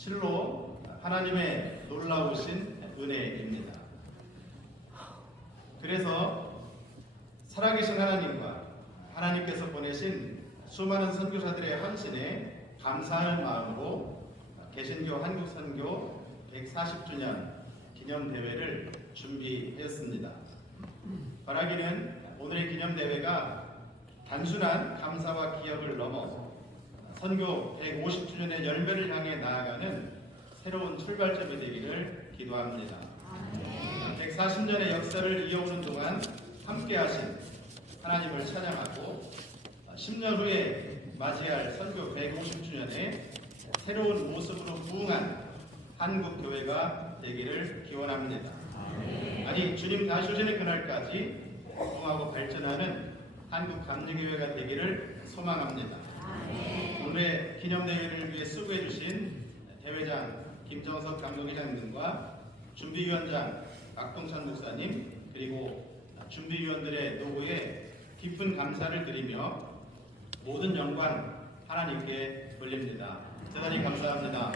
실로 하나님의 놀라우신 은혜입니다. 그래서 살아계신 하나님과 하나님께서 보내신 수많은 선교사들의 헌신에 감사하는 마음으로 개신교 한국선교 140주년 기념대회를 준비했습니다. 바라기는 오늘의 기념대회가 단순한 감사와 기억을 넘어 선교 150주년의 열매를 향해 나아가는 새로운 출발점이 되기를 기도합니다. 140년의 역사를 이어오는 동안 함께 하신 하나님을 찬양하고 10년 후에 맞이할 선교 150주년에 새로운 모습으로 부흥한 한국 교회가 되기를 기원합니다. 아니 주님 다시 오시는 그날까지 부흥하고 발전하는 한국 감리교회가 되기를 소망합니다. 오늘의 기념대회를 위해 수고해 주신 대회장 김정석 감독회장님과 준비위원장 박동찬 목사님 그리고 준비위원들의 노고에 깊은 감사를 드리며 모든 영광 하나님께 돌립니다. 대단히 감사합니다.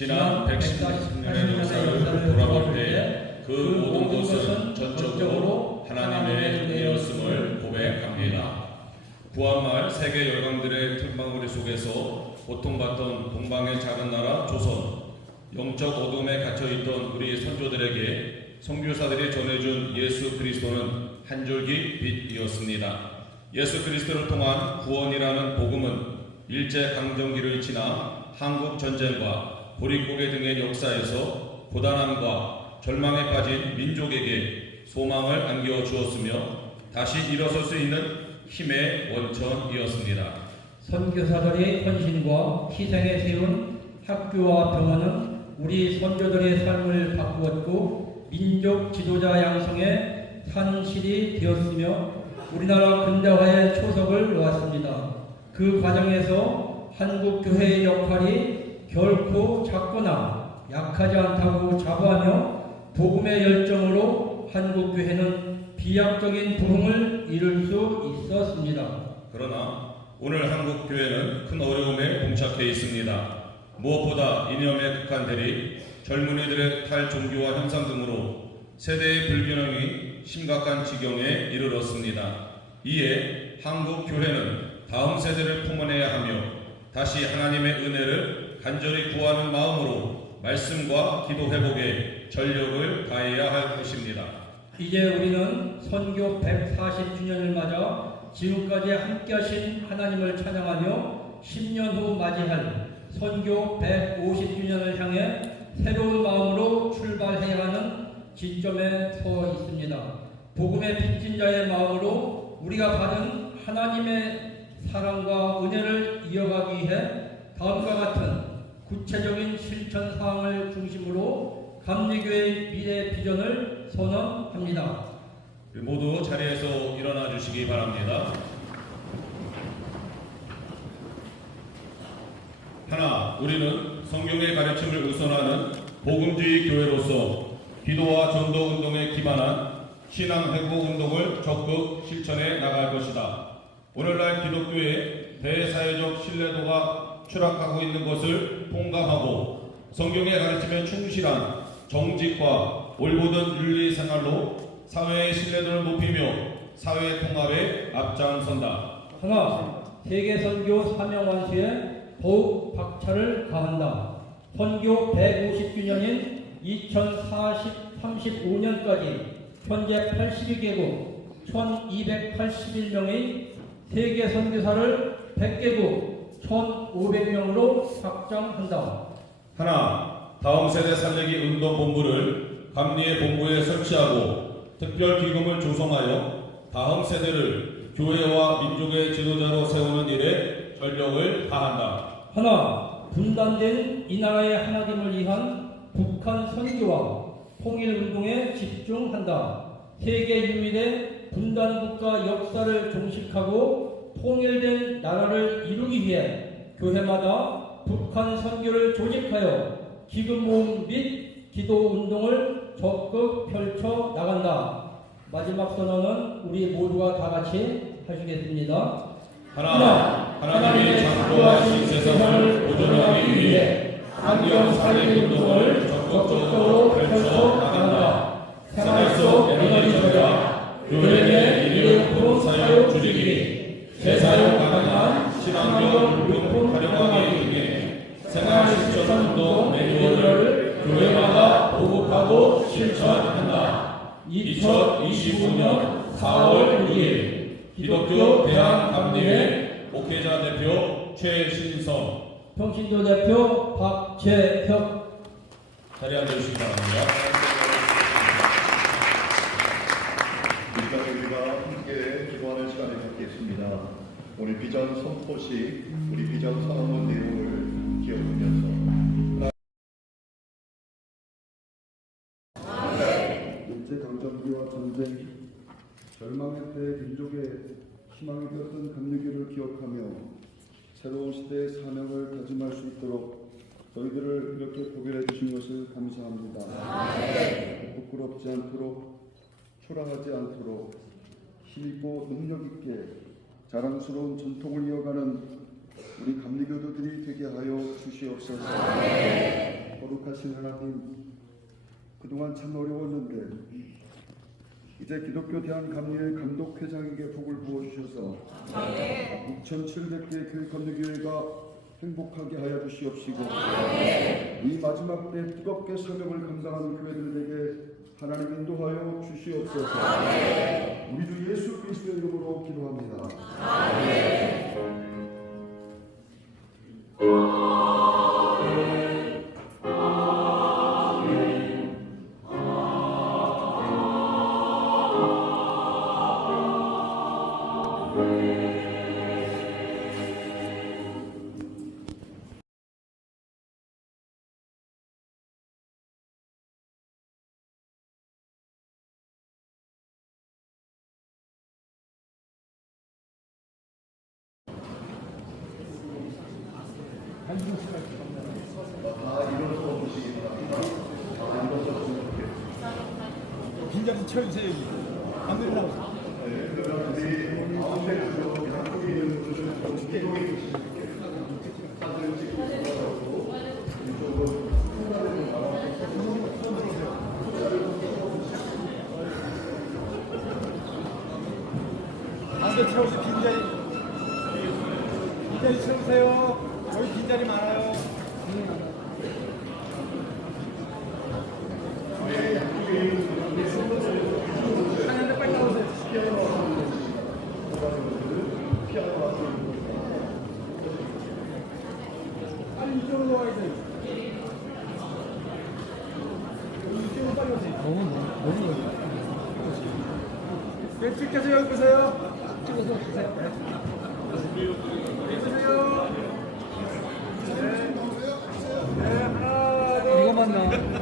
지난 110년의 역사를 돌아볼 때 그 모든 것은 전적으로 하나님의 은혜였음을 고백합니다. 구한말 세계 열강들의 틈방울이 속에서 고통받던 동방의 작은 나라 조선, 영적 어둠에 갇혀있던 우리 선조들에게 선교사들이 전해준 예수 그리스도는 한 줄기 빛이었습니다. 예수 그리스도를 통한 구원이라는 복음은 일제 강점기를 지나 한국 전쟁과 보릿고개 등의 역사에서 고단함과 절망에 빠진 민족에게 소망을 안겨 주었으며 다시 일어설 수 있는 힘의 원천이었습니다. 선교사들의 헌신과 희생에 세운 학교와 병원은 우리 선조들의 삶을 바꾸었고 민족 지도자 양성의 산실이 되었으며 우리나라 근대화의 초석을 놓았습니다. 그 과정에서 한국 교회의 역할이 결코 작거나 약하지 않다고 자부하며 복음의 열정으로 한국 교회는 비약적인 부흥을 이룰 수 있었습니다. 그러나 오늘 한국 교회는 큰 어려움에 봉착해 있습니다. 무엇보다 이념에 극한되리 젊은이들의 탈종교와 현상 등으로 세대의 불균형이 심각한 지경에 이르렀습니다. 이에 한국 교회는 다음 세대를 품어내야 하며 다시 하나님의 은혜를 간절히 구하는 마음으로 말씀과 기도 회복에 전력을 다해야 할 것입니다. 이제 우리는 선교 140주년을 맞아 지금까지 함께하신 하나님을 찬양하며 10년 후 맞이할 선교 150주년을 향해 새로운 마음으로 출발해야 하는 지점에 서 있습니다. 복음의 빚진 자의 마음으로 우리가 받은 하나님의 사랑과 은혜를 이어가기 위해 다음과 같은 구체적인 실천 사항을 중심으로 감리교회의 미래 비전을 선언합니다. 모두 자리에서 일어나 주시기 바랍니다. 하나, 우리는 성경의 가르침을 우선하는 복음주의 교회로서 기도와 전도 운동에 기반한 신앙 회복 운동을 적극 실천해 나갈 것이다. 오늘날 기독교의 대사회적 신뢰도가 추락하고 있는 것을 통감하고 성경의 가르침에 충실한 정직과 올곧은 윤리 생활로 사회의 신뢰도를 높이며 사회 통합에 앞장선다. 하나, 세계 선교 사명 완수에 더욱 박차를 가한다. 선교 150주년인 2035년까지 현재 82개국 1281명의 세계 선교사를 100개국 1500명으로 확장한다. 하나, 다음 세대 살리기 운동 본부를 감리의 본부에 설치하고 특별 기금을 조성하여 다음 세대를 교회와 민족의 지도자로 세우는 일에 전력을 다한다. 하나, 분단된 이 나라의 하나됨을 위한 북한 선교와 통일 운동에 집중한다. 세계 유일의 분단 국가 역사를 종식하고 통일된 나라를 이루기 위해 교회마다 북한 선교를 조직하여 기금 모임 및 기도 운동을 적극 펼쳐 나간다. 마지막 선언은 우리 모두가 다 같이 하시겠습니다. 하나, 하나님이 창조하신 세상을 보존하기 위해 환경 살림 운동을 적극적으로 펼쳐 나간다. 생활 속 에너지 절약, 교회 일회용품 사용 줄이기, 재사용 가능한 친환경 물품 활용하기 등의 생활 실천 운동 매뉴얼을 교회마다 보급하고 실천한다. 2025년 4월 6일 기독교 대한감리회 목회자 대표 최신성 평신도 대표 박재혁 자리에 앉아주시기 바랍니다. 우리가 함께 기도하는 시간을 갖겠습니다. 오늘 비전 선포시 우리 비전 선언문 내용을 기억하면서 일제강점기와 전쟁, 절망의 때 민족의 희망이 되었던 감리교를 기억하며 새로운 시대의 사명을 다짐할 수 있도록 저희들을 이렇게 보게 해주신 것을 감사합니다. 부끄럽지 않도록 초라하지 않도록 힘있고 능력 있게 자랑스러운 전통을 이어가는 우리 감리교도들이 되게 하여 주시옵소서. 거룩하신 하나님, 그동안 참 어려웠는데 이제 기독교 대한감리회 감독회장에게 복을 부어주셔서 6,700개의 교회 감리교회가 행복하게 하여 주시옵시고 이 마지막 때 뜨겁게 사명을 감당하는 교회들에게 하나님 인도하여 주시옵소서. 우리 주 예수 그리스도의 이름으로 기도합니다. 긴장 채우세요. 안 그러려고. 안돼 채우세요. 빈자리. 빈자리 채우세요. 빈자리 많아요. 네, 찍혀서 여기 보세요. 찍어서. 보세요. 하나,